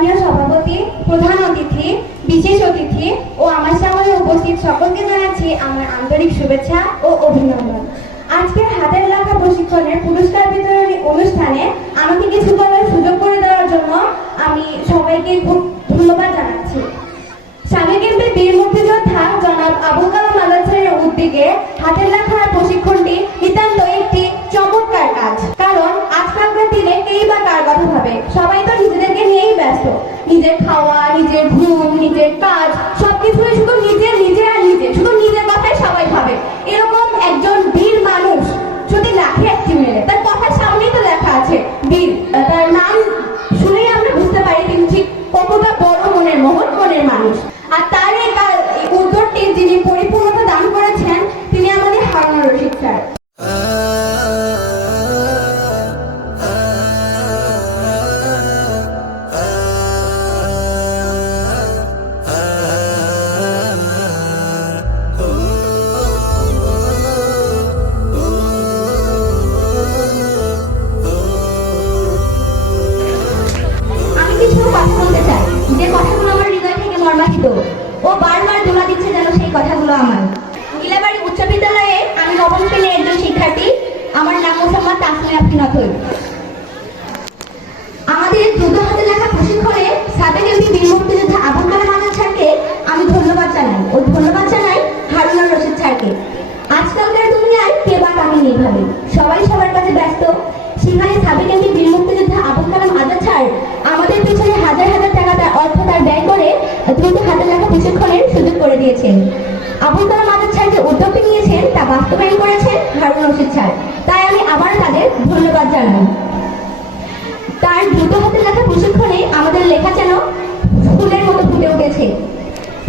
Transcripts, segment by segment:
সম্মানীয় সভাপতি, প্রধান অতিথি, বিশেষ অতিথি ও আমার সামনে উপস্থিত সকলকে জানাচ্ছি আমার আন্তরিক শুভেচ্ছা ও অভিনন্দন। আজকের হাতের লেখা প্রশিক্ষণের পুরস্কার বিতরণী অনুষ্ঠানে আমাকে কিছু বলার সুযোগ করে দেওয়ার জন্য আমি সবাইকে খুব ধন্যবাদ জানাচ্ছি। স্বামী কেন্দ্রে বীর মুক্তিযোদ্ধা জনাব আবুল কালাম আজাদ উদ্যোগে হাতের লেখার প্রশিক্ষণটি নিতান্ত আজকালকার দিনে কেই কার কথা ভাবে। সবাই তো নিজেদেরকে নিয়েই ব্যস্ত। নিজের খাওয়া, নিজের ঘুম, নিজের কাজ, সবকিছুই শুধু নিজের নিজের আর নিজে। শুধু নিজের কথাই সবাই ভাবে। এরকম একজন বীর মানুষ যদি লেখে একটি মেলে, তার কথার সামনেই তো লেখা আছে, বীর। তার নাম শুনেই আমরা বুঝতে পারি তিনি ঠিক কতটা বড় মনের মহৎ মনের মানুষ। আর তার এই উত্তরটি যিনি পরিপূর্ণতা দান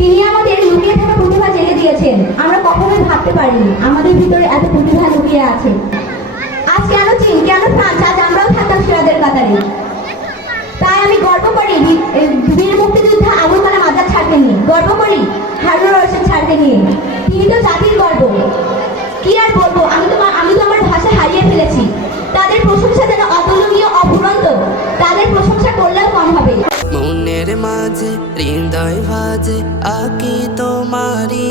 তিনি আমাদের লুকিয়ে থাকা প্রতিভা জেগে দিয়েছেন। আমরা কখনোই ভাবতে পারিনি আমাদের ভিতরে এত প্রতিভা লুকিয়ে আছে। আজ কেন চীন, কেন ফ্রান্স? আজ আমরাও থাকতাম সেরাদের কাতারে। তাই আমি গর্ব করি বীর মুক্তিযোদ্ধা আবুল কালাম আজাদ ছাড়তে নিয়ে গর্ব করি হারুন রশিদ ছাড়তে নিয়ে তিনি তো জাতির গর্ব। কি আর বলব? আমি তো আমি তো আমার ভাষা হারিয়ে ফেলেছি। তাদের প্রশংসা যেন অতুলনীয়, অফুরন্ত। তাদের প্রশংসা করলেও কম হবে। মনের মাঝে, হৃদয় ভাজে, আকি তোমারি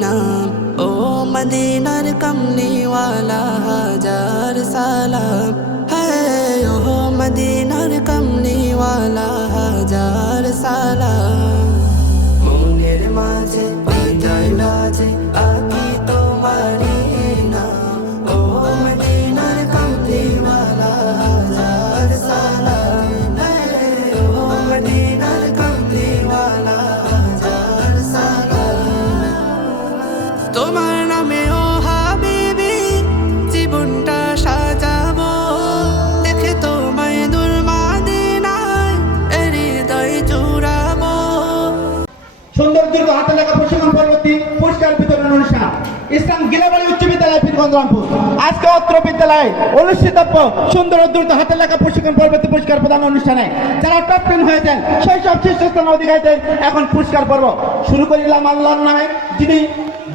নাম। ও মদিনার কমলিওয়ালা, হাজার সালাম। হ্যাঁ ও মদিনার কমলিওয়ালা, হাজার সালাম। ইসলাম গিলাবাড়ি উচ্চ বিদ্যালয় পীরগঞ্জ আজকে অত্র বিদ্যালয়ে অনুষ্ঠিত সুন্দর দ্রুত হাতে লেখা প্রশিক্ষণ পরবর্তী পুরস্কার প্রদান অনুষ্ঠানে। যারা টপ টেন হয়েছেন সেই সব শীর্ষস্থান অধিকারীদের এখন পুরস্কার পর্ব শুরু করিলাম আল্লাহর নামে। যিনি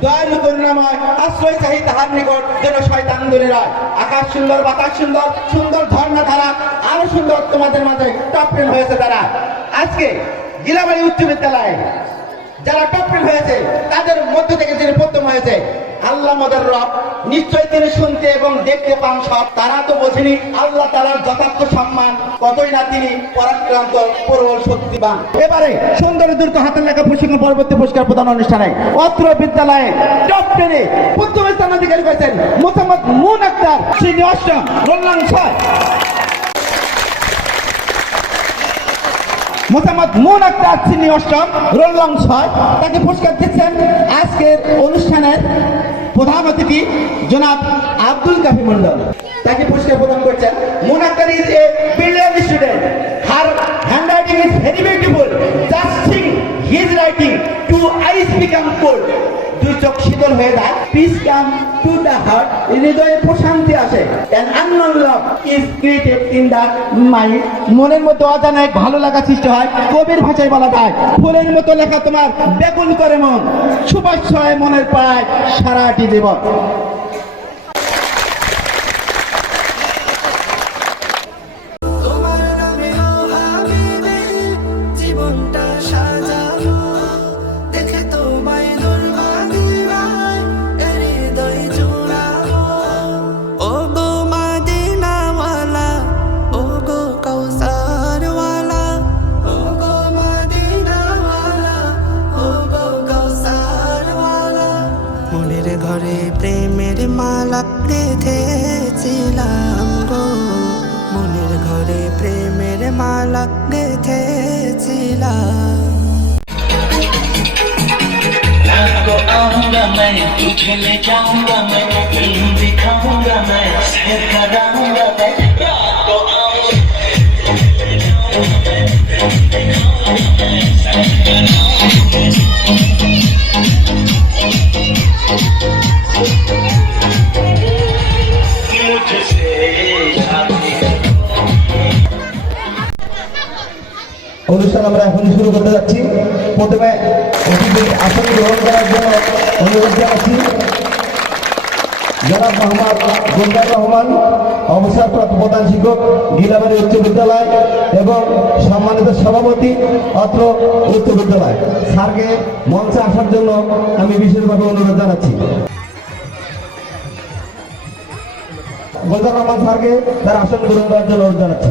দয়ালু করুণাময়, আশ্রয় চাহি তাহার নিকট যেন শয়তান দূরে রয়। আকাশ সুন্দর, বাতাস সুন্দর সুন্দর ঝর্ণা ধারা, আরও সুন্দর তোমাদের মাঝে টপ টেন হয়েছে তারা। আজকে গিলাবাড়ি উচ্চ বিদ্যালয়ে যারা টপটেল হয়েছে, তাদের মধ্য থেকে যিনি প্রথম হয়েছে আল্লাহ মদের রব। নিশ্চয় তিনি শুনতে এবং দেখতে পান সব। তারা তো বোঝেনি আল্লাহ তালার যথার্থ সম্মান। কতই না তিনি পরাক্রান্ত, প্রবল, শক্তিবান। এবারে সুন্দর দুর্গ হাতের লেখা প্রশিক্ষণ পরবর্তী পুরস্কার প্রদান অনুষ্ঠানে অত্র বিদ্যালয়ে টপ টেনে প্রথম স্থান অধিকারী করেছেন মোহাম্মদ মুন আক্তার শ্রী অষ্টম কল্যাণ ছয়। মোসাম্মদ মুন আক্তার চিনি অষ্টম রোল ছয়। তাকে পুরস্কার দিচ্ছেন আজকের অনুষ্ঠানের প্রধান অতিথি জনাব আব্দুল কাফি মন্ডল তাকে পুরস্কার প্রদান করছেন Moon Akter is a brilliant student her hand is very beautiful জাস্টিং his writing two eyes become cold দুই চোখ শীতল হয়ে যায়। Peace come to the heart হৃদয়ে প্রশান্তি আসে। An unknown love is created in the mind মনের মতো অজানা এক ভালো লাগা সৃষ্টি হয় কবির ভাষায় বলা যায়। ফুলের মতো লেখা তোমার, বেগুন করে মন। সুবাস ছয় মনের পায় সারাটি জীবন। মালা গেথেছিলাম গো মনের ঘরে প্রেমের মালা গেথেছিলাম रात को आऊंगा मैं तुझे ले जाऊंगा मैं फिल्म दिखाऊंगा मैं सैर कराऊंगा मैं रात को आऊंगा আমরা এখন শুরু করতে যাচ্ছি। প্রথমে অতিথির আসন গ্রহণ করার জন্য অনুরোধ জানাচ্ছি। জনাব মোহাম্মদ গুলজার রহমান, অবসরপ্রাপ্ত প্রধান শিক্ষক গিলাবাড়ি উচ্চ বিদ্যালয় এবং সম্মানিত সভাপতি, অত্র উচ্চ বিদ্যালয়। স্যারকে মঞ্চে আসার জন্য আমি বিশেষভাবে অনুরোধ জানাচ্ছি। গুলজার রহমান স্যারকে তার আসন গ্রহণ করার জন্য অনুরোধ জানাচ্ছি।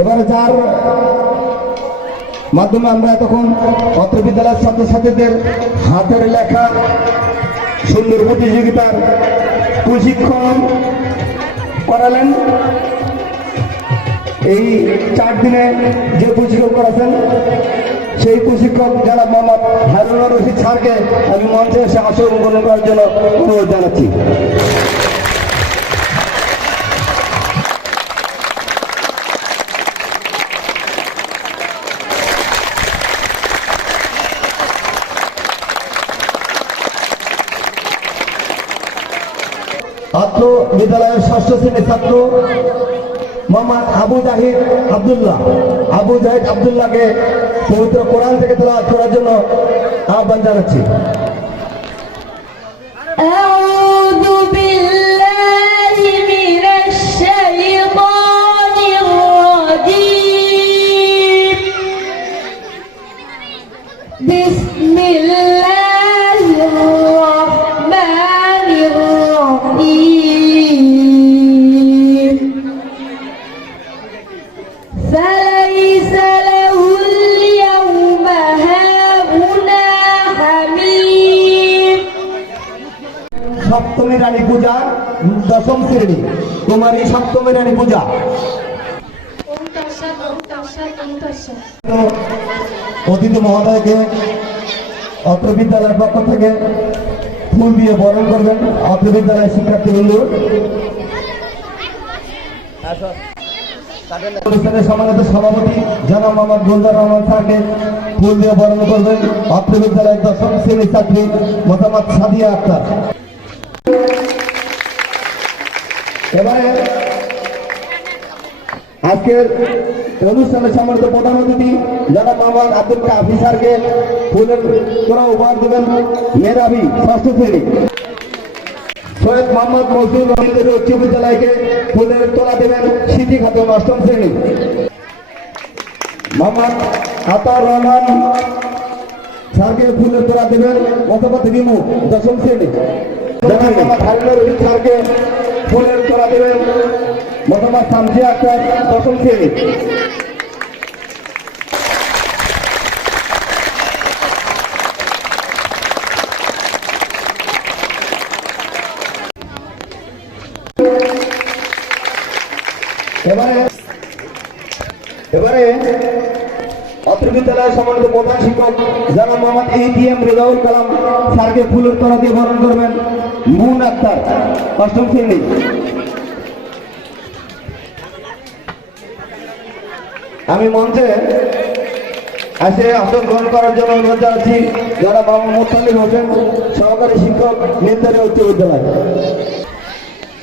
এবারে যার মাধ্যমে আমরা তখন অত্র বিদ্যালয়ের ছাত্রছাত্রীদের হাতের লেখা সুন্দর প্রতিযোগিতার প্রশিক্ষণ করালেন। এই চার দিনে যে প্রশিক্ষণ করাছেন, সেই প্রশিক্ষক যারা মোহাম্মদ হারুনুর রশিদ স্যারকে আমি মঞ্চে এসে অংশগ্রহণ করার জন্য অনুরোধ জানাচ্ছি ছাত্র বিদ্যালয়ের ষষ্ঠ শ্রেণির ছাত্র মোহাম্মদ আবু জাহিদ আবদুল্লাহ। আবু জাহিদ আবদুল্লাহকে পবিত্র কোরআন থেকে তোলা করার জন্য আহ্বান জানাচ্ছি। সপ্তমী রানী পূজা দশম শ্রেণি। কুমারী সপ্তমী রানী পূজা। অতিথি মহোদয়কে অত্র বিদ্যালয়ের পক্ষ থেকে ফুল দিয়ে বরণ করবেন অত্র বিদ্যালয়ের শিক্ষার্থী বন্ধু অনুষ্ঠানের সম্মানিত সভাপতি জনাব মোহাম্মদ গুলজার রহমান স্যারকে ফুল দিয়ে বরণ করবেন অত্র বিদ্যালয়ের দশম শ্রেণির ছাত্রী মোহাম্মদ সাদিয়া আক্তার। আজকের অনুষ্ঠানের সম্মানিত প্রধান অতিথি যারা মোহাম্মদ আব্দুল স্যারকে ফুলের তোরা উপহার দেবেন মেধাবী ষষ্ঠ শ্রেণি। সৈয়দ মোহাম্মদ মজদুর রহমানের উচ্চ বিদ্যালয়কে ফুলের তোলা দেবেন স্মৃতি খাতুন অষ্টম শ্রেণি। মোহাম্মদ আতার রহমান স্যারকে ফুলের তোলা দেবেন অথবা রিমু দশম শ্রেণি। এবারে অত্র বিদ্যালয়ের সম্মানিত প্রধান শিক্ষক যারা মোহাম্মদ এটিএম রেজাউল কালাম স্যারকে ফুলের তলা দিয়ে বরণ করবেন। মুন আক্তার, অষ্টম শ্রেণি। আমি মঞ্চে এসে আসন গ্রহণ করার জন্য অনুরোধ জানাচ্ছি, যারা মোহাম্মদ মোত্তালিব হোসেন, সহকারী শিক্ষক নির্ধারিত উচ্চ বিদ্যালয়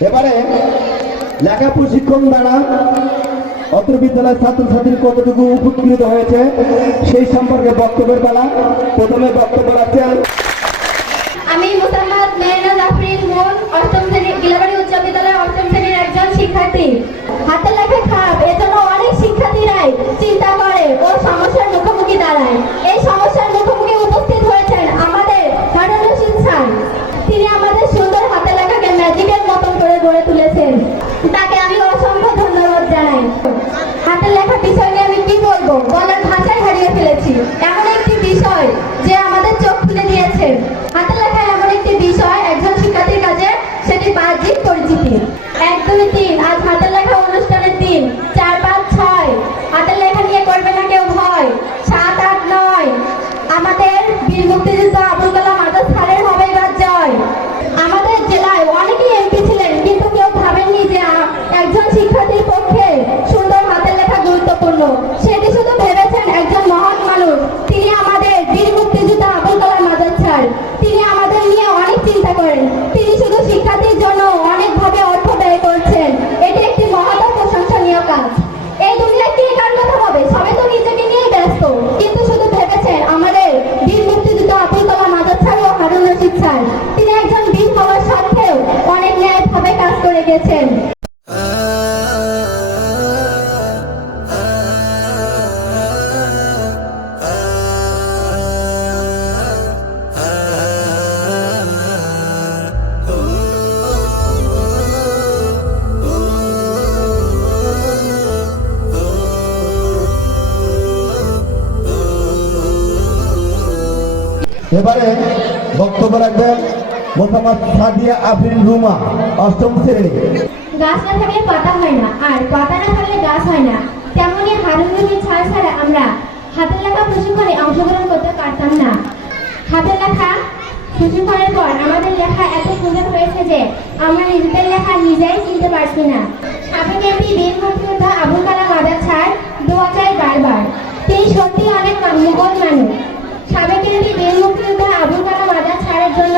এবারে লেখা প্রশিক্ষণ দ্বারা অত্র বিদ্যালয়ের ছাত্রছাত্রী কতটুকু উপকৃত হয়েছে, সেই সম্পর্কে বক্তব্যের বেলা প্রথমে বক্তব্য রাখছেন বোন অষ্টম শ্রেণি গিলাবাড়ি উচ্চ বিদ্যালয়ের অষ্টম শ্রেণির একজন শিক্ষার্থী। হাতে লেখা খাপ এজন্য অনেক শিক্ষার্থীরাই চিন্তা করে ও সমস্যার মুখোমুখি দাঁড়ায়। এই সমস্যার মুখোমুখি উপস্থিত হয়েছেন আমাদের হারানুসিন স্যার। তিনি আমাদের সুন্দর হাতে লেখাকে ম্যাজিকের মতন করে গড়ে তুলেছেন। তাকে আমি অসংখ্য ধন্যবাদ জানাই। হাতে লেখা বিষয় নিয়ে আমি কি বলব? বলার 17 at Hatay. এবারে বক্তব্য রাখবেন মোহাম্মদ সাদিয়া আফরিন রুমা, অষ্টম শ্রেণি। গাছ না থাকলে পাতা হয় না, আর পাতা না থাকলে গাছ হয় না। তেমনি হারুন রশিদ স্যার ছাড়া আমরা হাতের লেখা প্রশিক্ষণে অংশগ্রহণ করতে পারতাম না। হাতের লেখা প্রশিক্ষণের পর আমাদের লেখা এত সুন্দর হয়েছে যে আমরা নিজেদের লেখা নিজেই চিনতে পারছি না। সাবেক এমপি বীর মুক্তিযোদ্ধা আবুল কালাম আজাদ স্যার, দোয়া চাই বারবার। তিনি সত্যি অনেক মানুষ। সাবেক এমপি বীর মুক্তিযোদ্ধা আবুল কালাম আজাদ স্যারের জন্য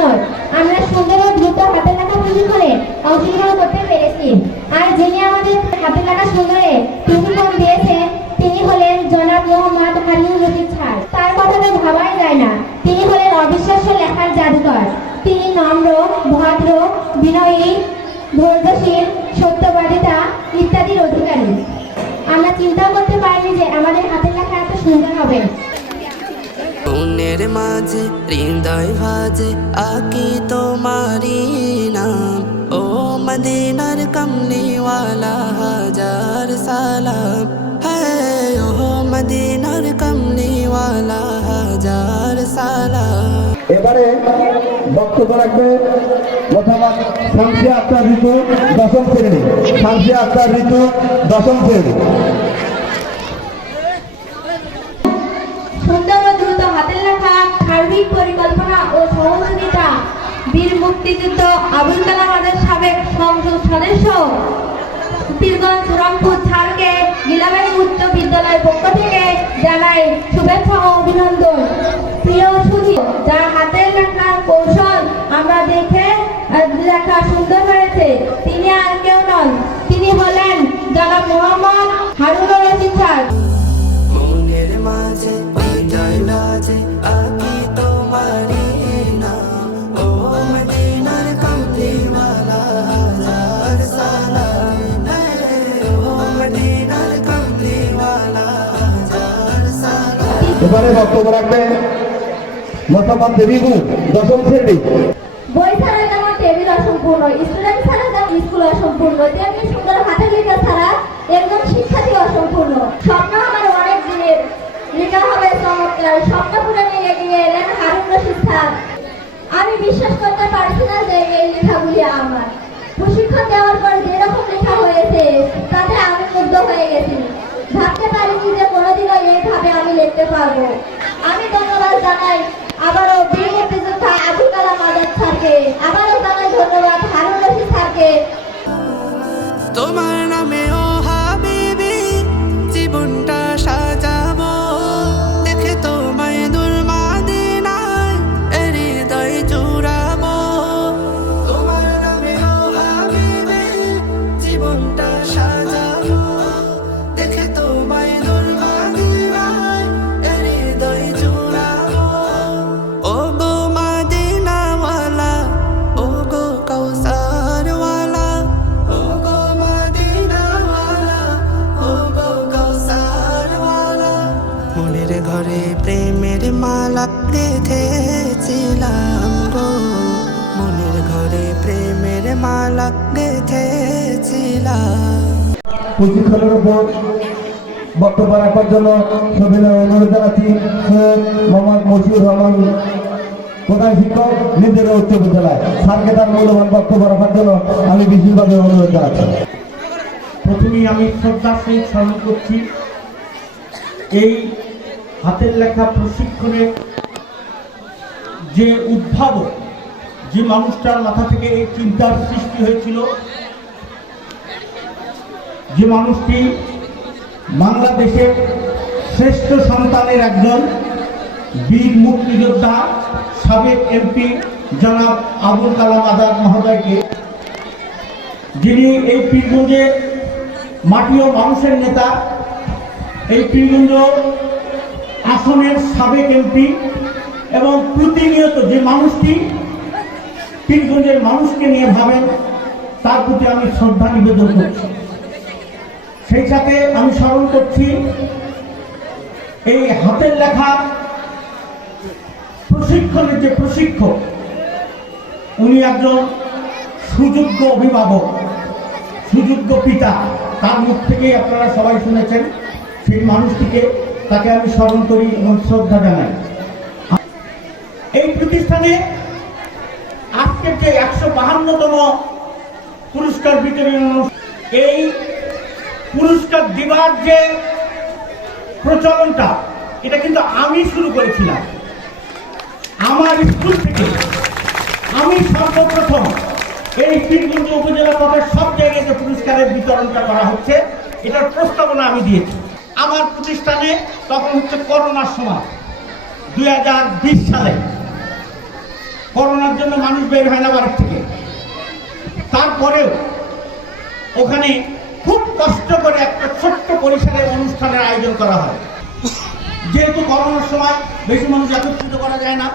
আমরা সুন্দর ও দ্রুত হাতের লেখা প্রশিক্ষণে অংশগ্রহণ করতে পেরেছি। আর যিনি আমাদের হাতের লেখা সুন্দরে প্রশিক্ষণ দিয়েছে তিনি হলেন জনাব মোহাম্মদ হারিউর রশিদ স্যার তার কথা তো ভাবাই যায় না। তিনি হলেন অবিশ্বাস্য লেখার জাদুকর। তিনি নম্র, ভদ্র, বিনয়ী, ধৈর্যশীল, সত্যবাদিতা ইত্যাদির অধিকারী। আমরা চিন্তাও করতে পারিনি যে আমাদের হাতের লেখা এত সুন্দর হবে। মনের মাঝে, হৃদয় ভাজে, আকি তোমারি নাম। ও মদিনার কমলিওয়ালা, হাজার সালাম। হ্যাঁ ও মদিনার কমলিওয়ালা, হাজার সালাম। এবারে বক্তব্য রাখবে আক্তার ঋতু দশম শ্রেণি। শামসিয়া আক্তার ঋতু দশম শ্রেণি। সার্বিক পরিকল্পনা ও সহযোগিতা বীর মুক্তিযুদ্ধ আবুল কালাম আজাদ সাবেক সংসদ সদস্য রংপুর ছাড়কে উচ্চ বিদ্যালয়ের পক্ষ থেকে জানাই শুভেচ্ছা ও অভিনন্দন। প্রিয় যার কৌশল আমরা দেখে লেখা সুন্দর হয়েছে। তিনি আর কেউ নন। তিনি হলেন জনাব মোহাম্মদ হারুনুর রশিদ স্যার। এবারে বক্তব্য রাখবে মোহাম্মদ রিবু, দশম শ্রেণি। বই ছাড়া যেমন টেবিল অসম্পূর্ণ, স্টুডেন্ট ছাড়া যেমন স্কুল অসম্পূর্ণ, তেমনি সুন্দর হাতের লেখা ছাড়া একজন শিক্ষার্থী অসম্পূর্ণ। স্বপ্ন আমার অনেক দিনের। লেখা হবে চমৎকার। স্বপ্ন পূরণে এগিয়ে এলেন হারুন রশিদ স্যার। আমি বিশ্বাস করতে পারছি না যে এই লেখাগুলি আমার। প্রশিক্ষণ দেওয়ার পর যেরকম লেখা হয়েছে, তাতে আমি মুগ্ধ হয়ে গেছি। ভাবতে পারিনি যে কোনোদিনও এইভাবে আমি লিখতে পারব। আমি ধন্যবাদ জানাই আবারও বীর মুক্তিযোদ্ধা আবুল কালাম আজাদ স্যারকে। আবারও জানাই ধন্যবাদ হারুন রশিদ স্যারকে। তোমার নামে ও হাবিবি জীবনটা প্রশিক্ষণের উপর বক্তব্য রাখার জন্য সবিনয় অনুরোধ জানাচ্ছি মোহাম্মদ মশিউর রহমান, প্রধান শিক্ষক নির্দেশ উচ্চ বিদ্যালয়। স্যারকে তার মূল্যবান বক্তব্য রাখার জন্য আমি বিশেষভাবে অনুরোধ জানাচ্ছি। প্রথমেই আমি শ্রদ্ধার সহিত স্মরণ করছি, এই হাতের লেখা প্রশিক্ষণের যে উদ্ভাবক, যে মানুষটার মাথা থেকে এই চিন্তার সৃষ্টি হয়েছিল যে মানুষটি বাংলাদেশের শ্রেষ্ঠ সন্তানের একজন বীর মুক্তিযোদ্ধা, সাবেক এমপি জনাব আবুল কালাম আজাদ মহোদয়কে, যিনি এই পীরগঞ্জে মাটি ও মানুষের নেতা, এই পীরগঞ্জ আসনের সাবেক এমপি এবং প্রতিনিয়ত যে মানুষটি পীরগঞ্জের মানুষকে নিয়ে ভাবেন, তার প্রতি আমি শ্রদ্ধা নিবেদন করছি। সেই সাথে আমি স্মরণ করছি, এই হাতের লেখা প্রশিক্ষণের যে প্রশিক্ষক, উনি একজন সুযোগ্য অভিভাবক, সুযোগ্য পিতা। তার মুখ থেকেই আপনারা সবাই শুনেছেন, সেই মানুষটিকে তাকে আমি স্মরণ করি এবং শ্রদ্ধা জানাই। এই প্রতিষ্ঠানে আজকের যে একশো বাহান্নতম পুরস্কার বিতরণ এই পুরস্কার দেওয়ার যে প্রচলনটা, এটা কিন্তু আমি শুরু করেছিলাম। আমার স্কুল থেকে আমি সর্বপ্রথম এই পীরগঞ্জ উপজেলা তথা সব জায়গায় যে পুরস্কারের বিতরণটা করা হচ্ছে, এটার প্রস্তাবনা আমি দিয়েছি। আমার প্রতিষ্ঠানে তখন হচ্ছে করোনার সময় দু হাজার বিশ সালে। করোনার জন্য মানুষ বের হয় না বাড়ির থেকে। তারপরেও ওখানে খুব কষ্ট করে একটা ছোট্ট পরিসরে অনুষ্ঠানের আয়োজন করা হয়। যেহেতু করোনার সময় বেশি মানুষ একত্রিত করা যায় না,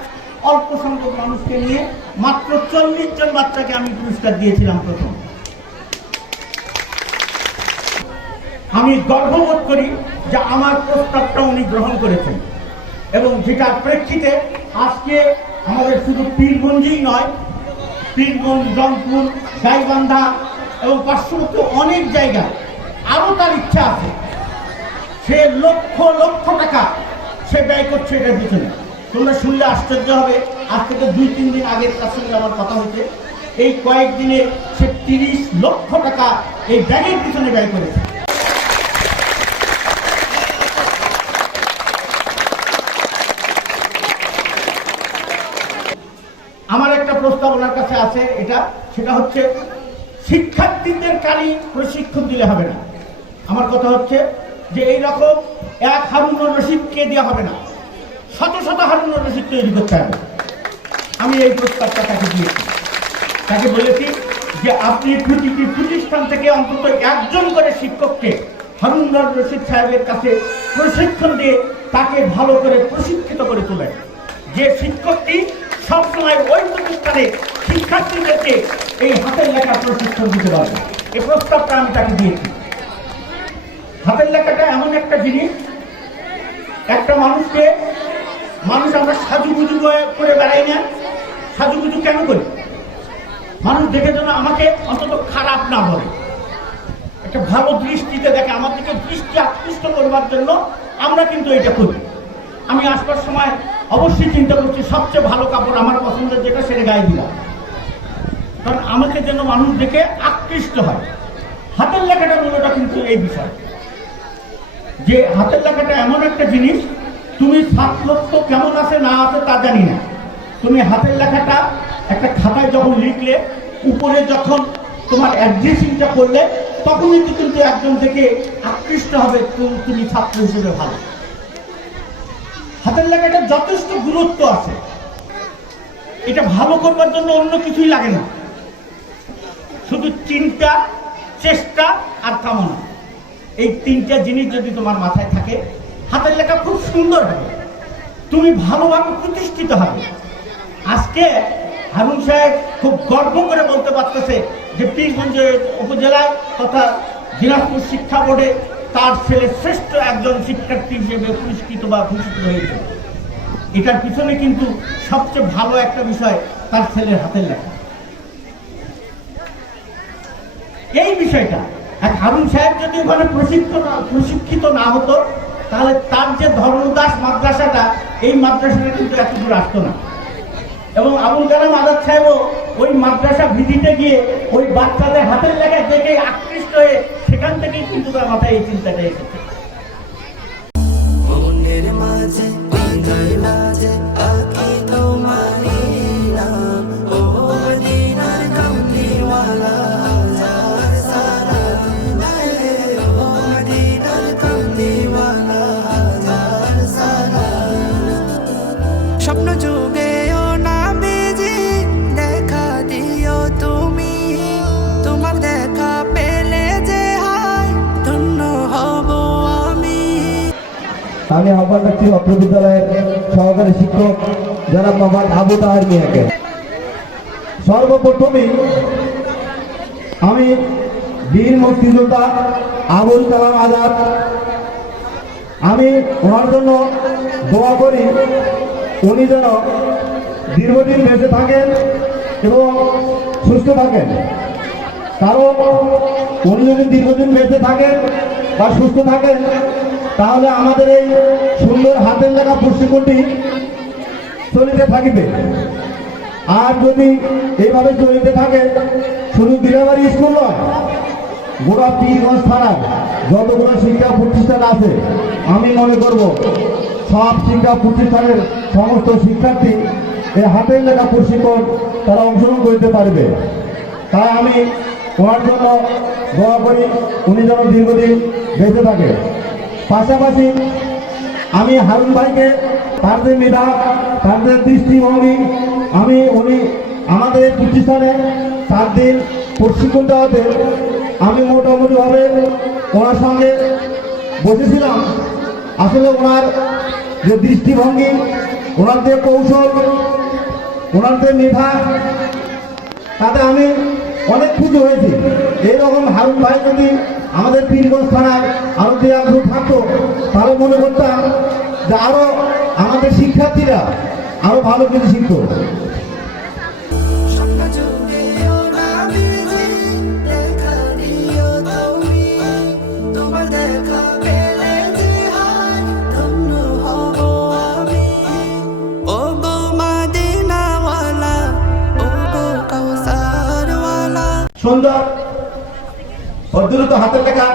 অল্প সংখ্যক মানুষকে নিয়ে মাত্র চল্লিশ জন বাচ্চাকে আমি পুরস্কার দিয়েছিলাম প্রথম। আমি গর্ববোধ করি যে আমার প্রস্তাবটা উনি গ্রহণ করেছেন এবং যেটার প্রেক্ষিতে আজকে আমাদের শুধু পীরগঞ্জেই নয়, পীরগঞ্জ, রংপুর, গাইবান্ধা এবং পার্শ্ববর্তী অনেক জায়গা আরও তার ইচ্ছা আছে। সে লক্ষ লক্ষ টাকা সে ব্যয় করছে এটার পিছনে। তোমরা শুনলে আশ্চর্য হবে, আজ থেকে দুই, তিন দিন আগে তার সঙ্গে আমার কথা হয়েছে। এই কয়েকদিনে সে তিরিশ লক্ষ টাকা এই ব্যাগের পিছনে ব্যয় করেছে। আমার একটা প্রস্তাব ওনার কাছে আছে, এটা, সেটা হচ্ছে শিক্ষার্থীদের কারি প্রশিক্ষণ দিলে হবে না। আমার কথা হচ্ছে যে এই রকম এক হারুনুর রশিদকে দেওয়া হবে না? শত শত হারুনুর রশিদ তৈরি করতে হবে। আমি এই প্রস্তাবটা তাকে দিয়েছি। তাকে বলেছি যে আপনি প্রতিটি প্রতিষ্ঠান থেকে অন্তত একজন করে শিক্ষককে হারুনুর রশিদ সাহেবের কাছে প্রশিক্ষণ দিয়ে তাকে ভালো করে প্রশিক্ষিত করে তোলেন। যে শিক্ষকটি সবসময় ওই প্রতিষ্ঠানে শিক্ষার্থীদেরকে এই হাতের লেখা প্রশিক্ষণ দিতে পারবে এই প্রস্তাবটা আমি তাকে দিয়েছি। হাতের লেখাটা এমন একটা জিনিস, একটা মানুষকে মানুষ আমরা সাজুগুজু করে বেড়াই না। সাজুগুজু কেন করি? মানুষ দেখে যেন আমাকে অন্তত খারাপ না বলে। একটা ভালো দৃষ্টিতে দেখে, আমার দিকে দৃষ্টি আকৃষ্ট করবার জন্য আমরা কিন্তু এটা করি। আমি আসবার সময় অবশ্যই চিন্তা করছি, সবচেয়ে ভালো কাপড় আমার পছন্দের যেটা, সেটা গায়ে দিলাম। কারণ আমাকে যেন মানুষ দেখে আকৃষ্ট হয়। হাতের লেখাটা মূলটা কিন্তু এই বিষয়। যে হাতের লেখাটা এমন একটা জিনিস, তুমি সাত লক্ষ কেমন আছে না আছে তা জানি না। তুমি হাতের লেখাটা একটা খাতায় যখন লিখলে, উপরে যখন তোমার অ্যাড্রেসিংটা করলে, তখনই কিন্তু একজন থেকে আকৃষ্ট হবে তুমি ছাত্র হিসেবে ভালো। হাতের লেখাটা যথেষ্ট গুরুত্ব আছে। এটা ভালো করবার জন্য অন্য কিছুই লাগে না। শুধু চিন্তা চেষ্টা আর কামনা। এই তিনটা জিনিস যদি তোমার মাথায় থাকে, হাতের লেখা খুব সুন্দর হবে। তুমি ভালোভাবে প্রতিষ্ঠিত হবে। আজকে হারুন সাহেব খুব গর্ব করে বলতে পারতেছে যে পীরগঞ্জ উপজেলায় তথা দিনাজপুর শিক্ষা বোর্ডে তার ছেলে শ্রেষ্ঠ একজন শিক্ষার্থী হিসেবে পুরস্কৃত বা ভূষিত হয়েছে। এটার পিছনে কিন্তু সবচেয়ে ভালো একটা বিষয় তার ছেলের হাতের লেখা। এই বিষয়টা। আর হারুন সাহেব যদি ওখানে প্রশিক্ষিত না- প্রশিক্ষিত না হতো, তাহলে তার যে ধর্মদাস মাদ্রাসাটা, এই মাদ্রাসাটা কিন্তু এত দূর আসতো না। এবং আবুল কালাম আজাদ সাহেবও ওই মাদ্রাসা ভিজিটে গিয়ে ওই বাচ্চাদের হাতের লেখা দেখে আকৃষ্ট হয়ে সেখান থেকেই কিন্তু তার মাথায় এই চিন্তাটা এসেছে। আহ্বান অত্র বিদ্যালয়ের সহকারী শিক্ষক জনাব মোহাম্মদ আবু তাহার মিয়াকে। সর্বপ্রথমে আমি বীর মুক্তিযোদ্ধা আবুল কালাম আজাদ। আমি ওনার জন্য দোয়া করি, উনি যেন দীর্ঘদিন বেঁচে থাকেন এবং সুস্থ থাকেন। কারণ উনি যদি দীর্ঘদিন বেঁচে থাকেন বা সুস্থ থাকেন তাহলে আমাদের এই সুন্দর হাতের লেখা প্রশিক্ষণটি চলিতে থাকিবে। আর যদি এইভাবে চলিতে থাকে, শুধু দিলাবাড়ি স্কুল নয় গোটা পীরগঞ্জ থানায় যতগুলো শিক্ষা প্রতিষ্ঠান আছে, আমি মনে করব সব শিক্ষা প্রতিষ্ঠানের সমস্ত শিক্ষার্থী এই হাতের লেখা প্রশিক্ষণ তারা অংশগ্রহণ করতে পারবে। তাই আমি ওনার জন্য দোয়া করি, উনি যেন দীর্ঘদিন বেঁচে থাকে। পাশাপাশি আমি হারুন ভাইকে তার যে মেধা তার যে দৃষ্টিভঙ্গি, আমি, উনি আমাদের প্রতিষ্ঠানে চার দিন প্রশিক্ষণ দেওয়াতে আমি মোটামুটিভাবে ওনার সঙ্গে বসেছিলাম। আসলে ওনার যে দৃষ্টিভঙ্গি, ওনার যে কৌশল, ওনার যে মেধা, তাতে আমি অনেক খুশি হয়েছি। এইরকম হারুন ভাই যদি আমাদের পীরগঞ্জ থানায় আরও যে আগ্রহ থাকতো তাহলে মনে করতাম যে আরও আমাদের শিক্ষার্থীরা আরও ভালো কিছু শিখতো দ্রুত হাতের লেখা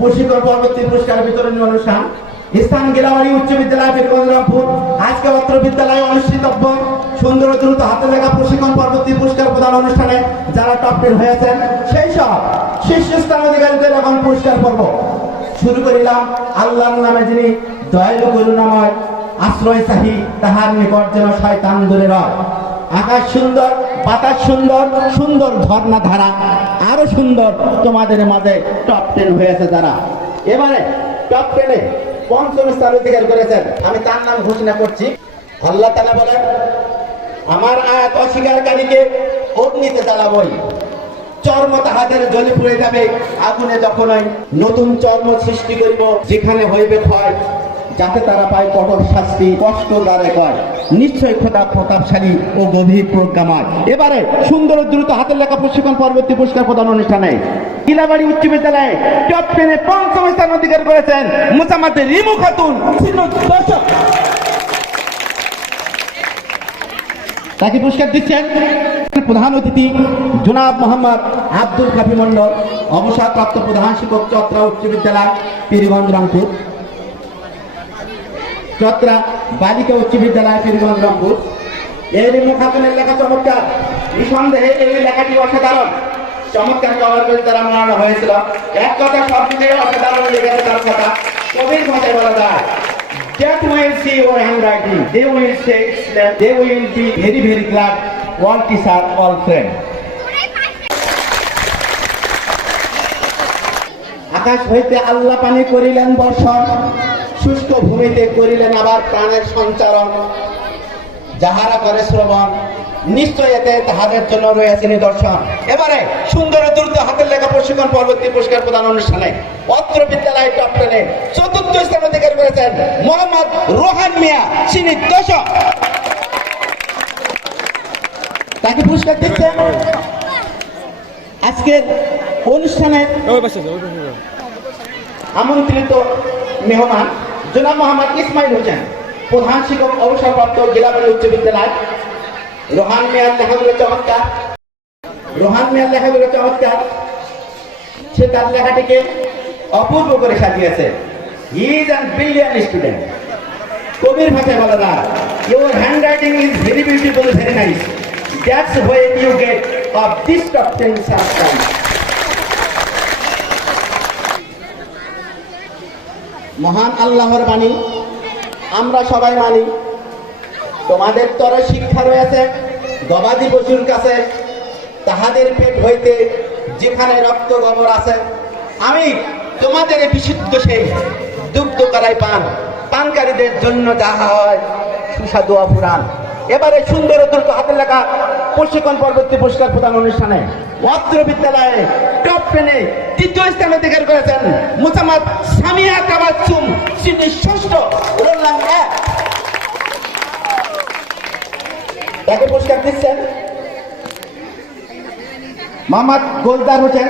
প্রশিক্ষণ পরবর্তী পুরস্কার বিতরণী অনুষ্ঠান। স্থান গেলাবাড়ি উচ্চ বিদ্যালয় বীরগঞ্জ রামপুর আজকে অত্র বিদ্যালয়ে অনুষ্ঠিতব্য সুন্দর দ্রুত হাতের লেখা প্রশিক্ষণ পরবর্তী পুরস্কার প্রদান অনুষ্ঠানে যারা টপ টেন হয়েছেন, সেই সব শীর্ষস্থান অধিকারীদের এখন পুরস্কার পর্ব। শুরু করিলাম আল্লাহর নামে যিনি দয়ালু করুণাময় আশ্রয় চাহি তাহার নিকট যেন শয়তান দূরে রয়। আকাশ সুন্দর বাতাস সুন্দর সুন্দর ঝর্ণা ধারা, আরও সুন্দর তোমাদের মাঝে টপ টেন হয়েছে যারা। এবারে টপ টেনে পঞ্চম স্থান অধিকার করেছেন। আমি তার নাম ঘোষণা করছি। আল্লাহ তালা বলেন, আমার আয়াত অস্বীকারীকে অগ্নিতে জ্বালাবই। চর্ম তাহাদের জলে পুড়ে যাবে, আগুনে যখনই নতুন চর্ম সৃষ্টি করিব, যেখানে হইবে ক্ষয়। যাতে তারা পায় কঠোর শাস্তি, কষ্ট দ্বারে কয়। নিশ্চয় খোদা প্রতাপশালী ও গভীর প্রজ্ঞাময়। এবারে সুন্দর দ্রুত হাতের লেখা প্রশিক্ষণ পরবর্তী পুরস্কার প্রদান অনুষ্ঠানে কিলাবাড়ি উচ্চ বিদ্যালয়ে টপ টেনে পঞ্চম স্থান অধিকার করেছেন মোসাম্মদ রিমু খাতুন। তাকে পুরস্কার দিচ্ছেন প্রধান অতিথি জনাব মোহাম্মদ আব্দুল কাফি মন্ডল অবসরপ্রাপ্ত প্রধান শিক্ষক চত্রা উচ্চ বিদ্যালয়, পীরগঞ্জ, রংপুর। চত্রা বালিকা উচ্চ বিদ্যালয় পীরগঞ্জ রংপুর এই নিম্ন খাতুনের লেখা চমৎকার নিঃসন্দেহে এই লেখাটি অসাধারণ চমৎকার কভার করে তারা বানানো হয়েছিল এক কথা সব দিকে অসাধারণ লেগেছে তার কথা কবির ভাষায় বলা যায় That will see your handwriting. They will say, they will be very, very glad. All teacher, all friend. আকাশ হইতে আল্লাহ পানি করিলেন বর্ষণ শুষ্ক ভূমিতে করিলেন আবার প্রাণের সঞ্চারণ যাহারা করে শ্রবণ নিশ্চয় এতে তাহাদের জন্য রয়েছে নিদর্শন। এবারে সুন্দর দ্রুত হাতের লেখা প্রশিক্ষণ পরবর্তী পুরস্কার প্রদান অনুষ্ঠানে অত্র বিদ্যালয় টপ টেনে চতুর্থ স্থান অধিকার করেছেন মোহাম্মদ রোহান মিয়া চিনি দশক তাকে পুরস্কার দিচ্ছেন। আজকের অনুষ্ঠানের আমন্ত্রিত মেহমান জনাব মোহাম্মদ ইসমাইল হোসেন, প্রধান শিক্ষক অবসরপ্রাপ্ত জেলাবাড়ি উচ্চ বিদ্যালয়। রোহান মিয়ার লেখাগুলো চমৎকার। রোহান মিয়ার লেখাগুলো চমৎকার। সে তার লেখাটিকে অপূর্ব করে সাজিয়েছে। ইজ অ্যান ব্রিলিয়ান স্টুডেন্ট কবির ভাষায় বলা যায় your hand writing is very beautiful very nice that's when you get of this top subscribe মহান আল্লাহর বাণী, আমরা সবাই মানি। তোমাদের তরে শিক্ষা রয়েছে, গবাদি পশুর কাছে, তাহাদের পেট হইতে যেখানে রক্ত গমর আছে। আমি তোমাদের বিশুদ্ধ সেই দুগ্ধ করাই পান, পানকারীদের জন্য যাহা হয় সুস্বাদু অপুরাণ। এবারে সুন্দর ও দ্রুত হাতের লেখা প্রশিক্ষণ পরবর্তী পুরস্কার প্রদান অনুষ্ঠানে অত্র বিদ্যালয়ে টপ টেনে তৃতীয় স্থান অধিকার করেছেন মুসাম্মদ সামিয়া কাবাচুম শ্রেণি ষষ্ঠ রোল নাম্বার তাকে পুরস্কার দিচ্ছেন মোহাম্মদ গোলদার হোসেন,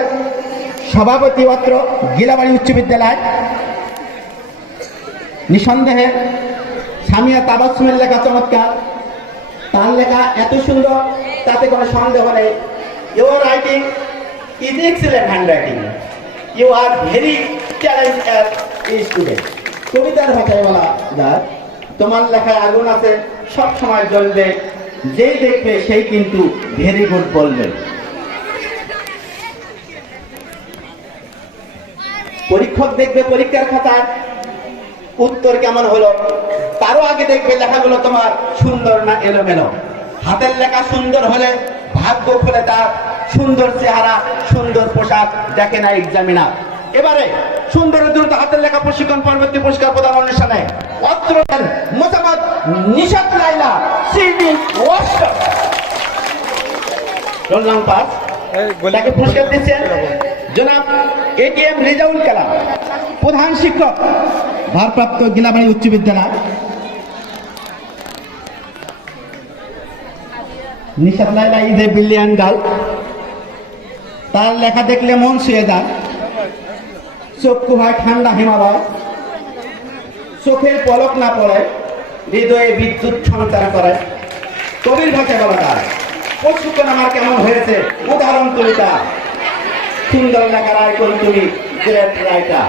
সভাপতি অত্র গিলাবাড়ি উচ্চ বিদ্যালয়। নিঃসন্দেহে সামিয়া তাবাসুমের লেখা চমৎকার। তার লেখা এত সুন্দর, তাতে কোনো সন্দেহ নেই। Your writing is excellent hand writing you are very talent student কবিতার ভাষায় বলা যায়, তোমার লেখায় আগুন আছে, সব সময় জ্বলবে, যেই দেখবে সেই কিন্তু ভেরি গুড বলবে। পরীক্ষক দেখবে পরীক্ষার খাতায়, উত্তর কেমন হলো? তারও আগে দেখবে লেখাগুলো তোমার সুন্দর না এলোমেলো। হাতের লেখা সুন্দর হলে ভাগ্য খুলে তার সুন্দর চেহারা সুন্দর পোশাক দেখে না এক্সামিনার। এবারে সুন্দর দ্রুত হাতের লেখা প্রশিক্ষণ পরবর্তী পুরস্কার প্রদান অনুষ্ঠানে অত্র মোসাম্মদ নিশাত লাইলা সিডি ওয়াস্ট রোল তাকে পুরস্কার দিচ্ছেন জনাব এটিএম রেজাউল কালাম। প্রধান শিক্ষক ভারপ্রাপ্ত গিলাবাড়ি উচ্চ বিদ্যালয়। Nishat Laila is billion girl তার লেখা দেখলে মন ছুঁয়ে যায়। চক্ষু হয় ঠান্ডা হিমালয়, চোখের পলক না পড়ে, হৃদয়ে বিদ্যুৎ সঞ্চার করে। কবির ভাষায় বলা যায় প্রশিক্ষণ আমার কেমন হয়েছে? উদাহরণ কবিতা সুন্দর লেখার আইকন তুমি গ্রেট রাইটার